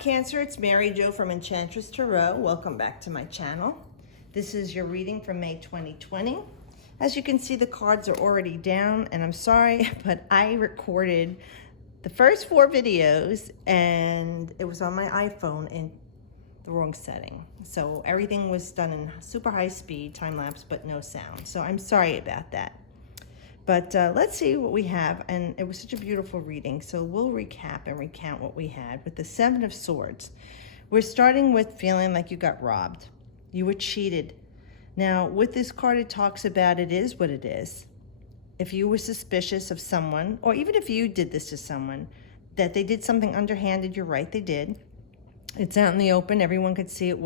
Cancer, it's Mary Jo from Enchantress Tarot. Welcome back to my channel. This is your reading for May 2020. As you can see, the cards are already down, and I'm sorry, but I recorded the first 4 videos and it was on my iPhone in the wrong setting. So everything was done in super high speed, time lapse, but no sound. So I'm sorry about that. But let's see what we have, and it was such a beautiful reading, so we'll recap and recount what we had. With the 7 of Swords, we're starting with feeling like you got robbed. You were cheated. Now, with this card, it talks about it is what it is. If you were suspicious of someone, or even if you did this to someone, that they did something underhanded, you're right, they did. It's out in the open. Everyone could see it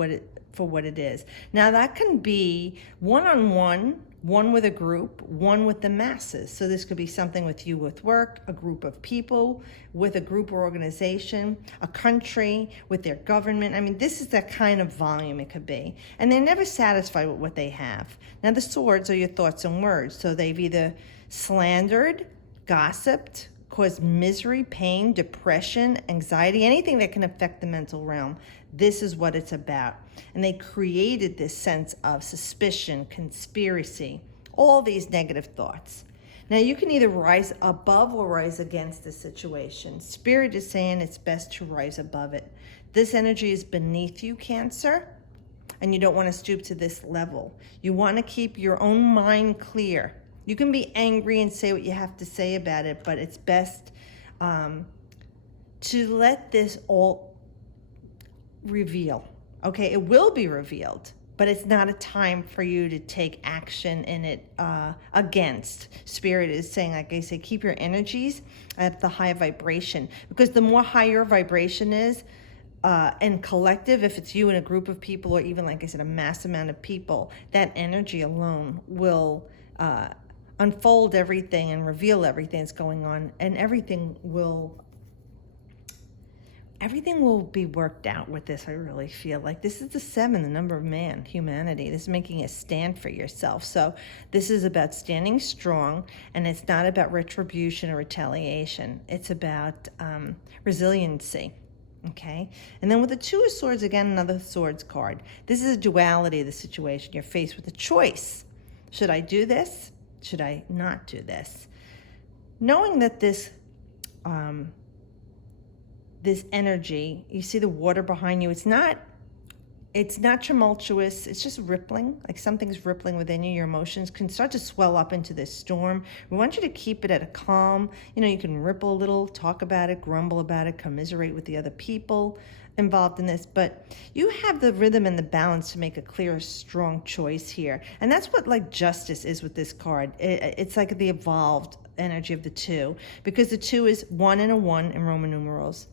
for what it is. Now, that can be one-on-one, one with a group, one with the masses. So this could be something with you with work, a group of people, with a group or organization, a country, with their government. I mean, this is that kind of volume it could be. And they're never satisfied with what they have. Now, the swords are your thoughts and words. So they've either slandered, gossiped, caused misery, pain, depression, anxiety, anything that can affect the mental realm. This is what it's about. And they created this sense of suspicion, conspiracy, all these negative thoughts. Now, you can either rise above or rise against this situation. Spirit is saying it's best to rise above it. This energy is beneath you, Cancer, and you don't want to stoop to this level. You want to keep your own mind clear. You can be angry and say what you have to say about it, but it's best to let this all reveal. Okay, it will be revealed, but it's not a time for you to take action in it against. Spirit is saying, like I say, keep your energies at the high vibration, because the more higher vibration is, and collective, if it's you and a group of people, or even, like I said, a mass amount of people, that energy alone will unfold everything and reveal everything that's going on, and everything will be worked out with this. I really feel like this is the 7, the number of man, humanity. This is making a stand for yourself. So this is about standing strong, and it's not about retribution or retaliation. It's about resiliency. Okay, and then with the 2 of Swords, again, another Swords card. This is a duality of the situation. You're faced with a choice. Should I do this? Should I not do this? Knowing that this energy, you see the water behind you, it's not tumultuous, it's just rippling, like something's rippling within you. Your emotions can start to swell up into this storm. We want you to keep it at a calm. You can ripple a little, talk about it, grumble about it, commiserate with the other people involved in this, but you have the rhythm and the balance to make a clear, strong choice here. And that's what like justice is with this card. It's like the evolved energy of the 2, because the 2 is 1 and a 1 in Roman numerals.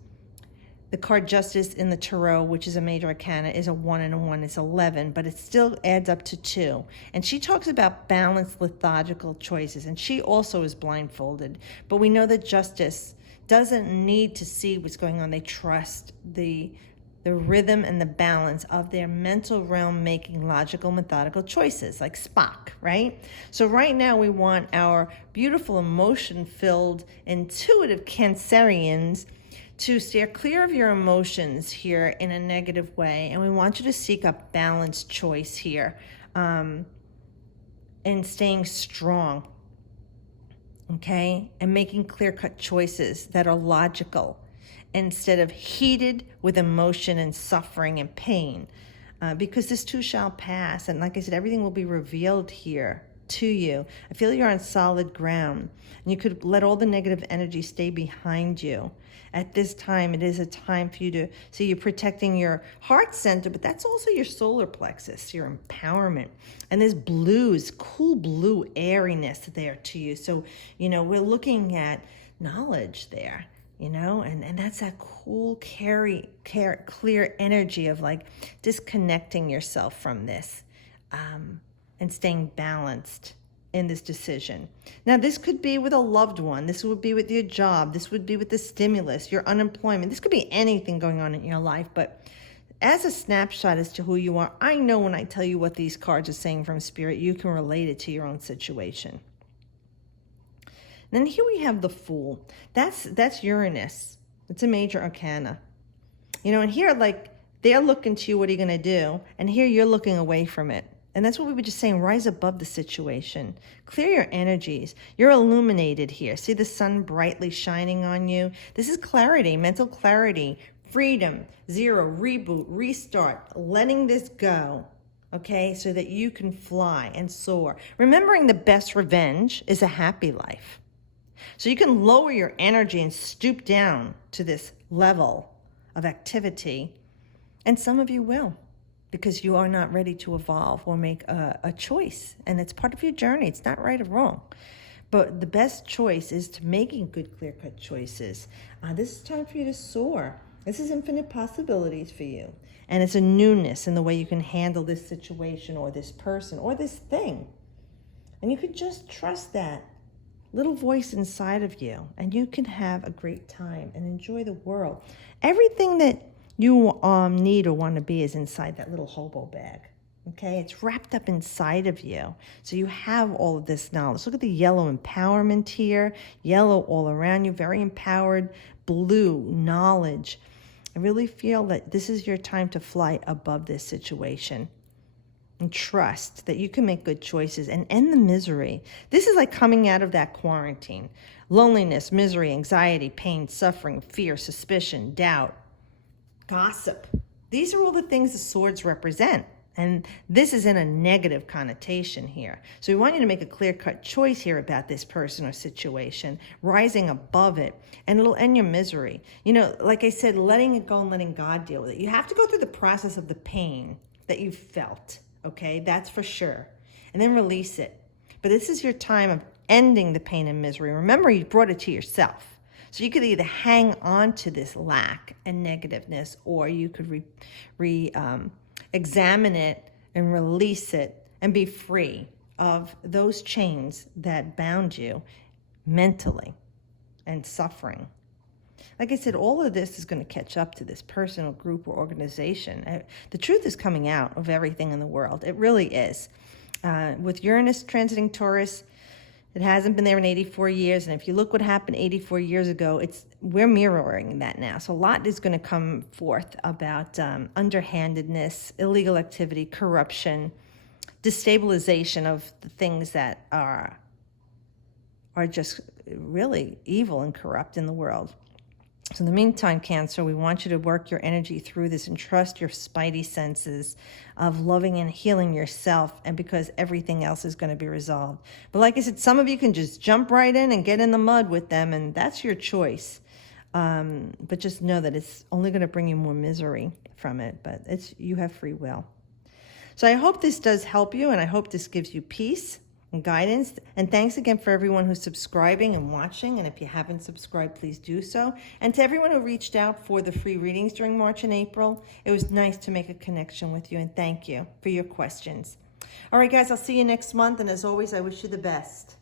The card Justice in the Tarot, which is a major arcana, is a 1 and a 1. It's 11, but it still adds up to 2. And she talks about balanced, lethargical choices, and she also is blindfolded. But we know that Justice doesn't need to see what's going on. They trust the rhythm and the balance of their mental realm, making logical, methodical choices, like Spock, right? So right now we want our beautiful, emotion-filled, intuitive Cancerians to steer clear of your emotions here in a negative way. And we want you to seek a balanced choice here, and staying strong. Okay, and making clear-cut choices that are logical instead of heated with emotion and suffering and pain, because this too shall pass. And like I said, everything will be revealed here to you. I feel you're on solid ground, and you could let all the negative energy stay behind you. At this time, it is a time for you to see you're protecting your heart center, but that's also your solar plexus, your empowerment. And there's blues, cool blue airiness there to you. So, we're looking at knowledge there, and that's that cool, clear energy of like disconnecting yourself from this, and staying balanced in this decision. Now, this could be with a loved one. This would be with your job. This would be with the stimulus, your unemployment. This could be anything going on in your life. But as a snapshot as to who you are, I know when I tell you what these cards are saying from Spirit, you can relate it to your own situation. Then here we have the Fool. That's Uranus. It's a major arcana. You know, and here, like, they're looking to you, what are you going to do? And here you're looking away from it. And that's what we were just saying, rise above the situation. Clear your energies. You're illuminated here. See the sun brightly shining on you? This is clarity, mental clarity, freedom, zero, reboot, restart, letting this go, okay, so that you can fly and soar. Remembering the best revenge is a happy life. So you can lower your energy and stoop down to this level of activity. And some of you will, because you are not ready to evolve or make a choice. And it's part of your journey. It's not right or wrong. But the best choice is to making good, clear-cut choices. This is time for you to soar. This is infinite possibilities for you. And it's a newness in the way you can handle this situation or this person or this thing. And you could just trust that little voice inside of you, and you can have a great time and enjoy the world. Everything that you need or want to be is inside that little hobo bag. Okay, it's wrapped up inside of you. So you have all of this knowledge. Look at the yellow empowerment here, yellow all around you, very empowered, blue knowledge. I really feel that this is your time to fly above this situation and trust that you can make good choices and end the misery. This is like coming out of that quarantine. Loneliness, misery, anxiety, pain, suffering, fear, suspicion, doubt, gossip. These are all the things the swords represent. And this is in a negative connotation here. So we want you to make a clear-cut choice here about this person or situation, rising above it, and it'll end your misery. You know, like I said, letting it go and letting God deal with it. You have to go through the process of the pain that you felt, okay? That's for sure. And then release it. But this is your time of ending the pain and misery. Remember, you brought it to yourself. So you could either hang on to this lack and negativeness, or you could examine it and release it and be free of those chains that bound you mentally and suffering. Like I said, all of this is going to catch up to this person or group or organization. The truth is coming out of everything in the world. It really is. With Uranus transiting Taurus, it hasn't been there in 84 years. And if you look what happened 84 years ago, we're mirroring that now. So a lot is going to come forth about underhandedness, illegal activity, corruption, destabilization of the things that are just really evil and corrupt in the world. So in the meantime, Cancer, we want you to work your energy through this and trust your spidey senses of loving and healing yourself, and because everything else is going to be resolved. But like I said, some of you can just jump right in and get in the mud with them, and that's your choice. But just know that it's only going to bring you more misery from it, but you have free will. So I hope this does help you, and I hope this gives you peace and guidance. And thanks again for everyone who's subscribing and watching. And if you haven't subscribed, please do so. And to everyone who reached out for the free readings during March and April, it was nice to make a connection with you. And thank you for your questions. All right, guys, I'll see you next month. And as always, I wish you the best.